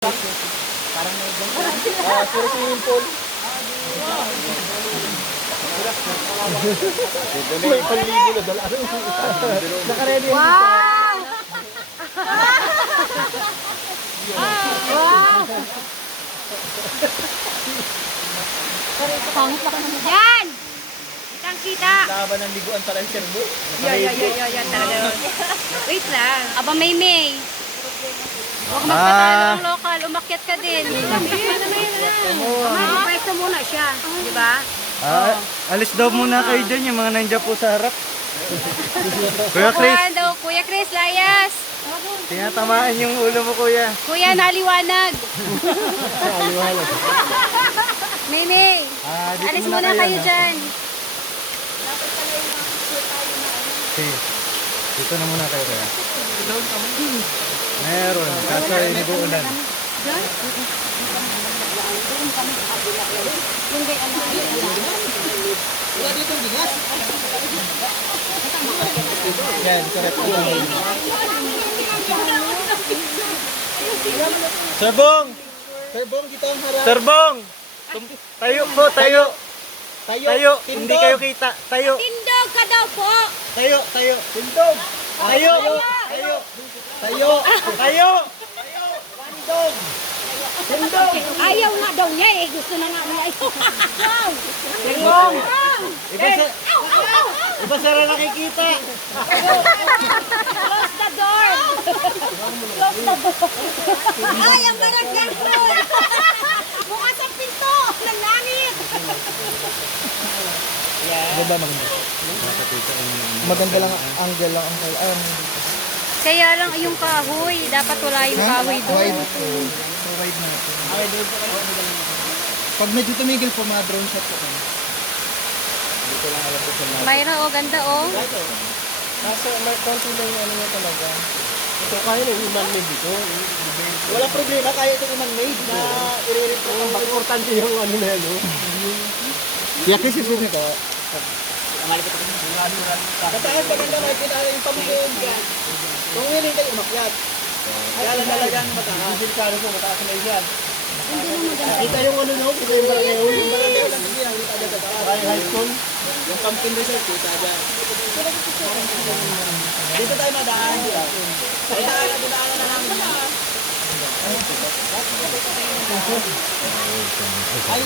Parang may puro swimming pool. May paligo na dala. Naka-ready. Wow! Wow! Pangit pa ka naman. Yan! Kitang-kita! Laban ng liguan pala yung serbo. Yan talaga. Wait lang. Aba, May. Huwag magpatalo ang lokal. Umakyat ka din. Pwesto muna siya. Di ba? Alis daw muna kayo dyan, yung mga nandiyan po sa harap. Kuya Chris, Kuya daw. Kuya Chris, layas. tinatamaan yung ulo mo, kuya. Kuya, naliwanag. May. Alis muna kayo dyan. Okay. Dito na muna kayo, kuya. Meron, kaso hindi ko ulan. Yan, sarap po. Serbong! Serbong, dito ang harap. Serbong! Tayo po, tayo. Tayo, Tindog. hindi kayo kita. Tayo, Tindog ka daw po. tayo. Tindog. Tayo. Tayo. Tayo. Tayo. Tindog. Tindog. Ayaw nga daw niya eh. Gusto na nga niya. Serbong! Iba sara nakikita. Close the door. Ay, ang barangay ko. Bukas ang pinto ng langit. Maganda, maganda. Maganda lang, angle lang ang Kaya lang yung kahoy. Dapat wala yung kahoy doon. Provide na ito. Pag medyo tumigil po, mga drone shot po. Dito lang alam ko sa mga. Mayroon o ganda o. Kaso may konti lang yung ano niya talaga. Ito kaya na human made dito. Wala problema, kaya ito human made na i-re-rip ko. Importante yung ano na yan. Kaya kasi susunod ito. Kataas pa ganda may pinala yung pamilyon ka. Kung willing kayo umakyat. Kaya lang talagang mataas. Hindi ka rin po, mataas na yan. Kita yung ano no, kita yung barangay. Yung barangay lang hindi ang kita dyan. High school. Yung camping resort, kita dyan. Dito tayo madaan. Dinaanan na namin. Ay,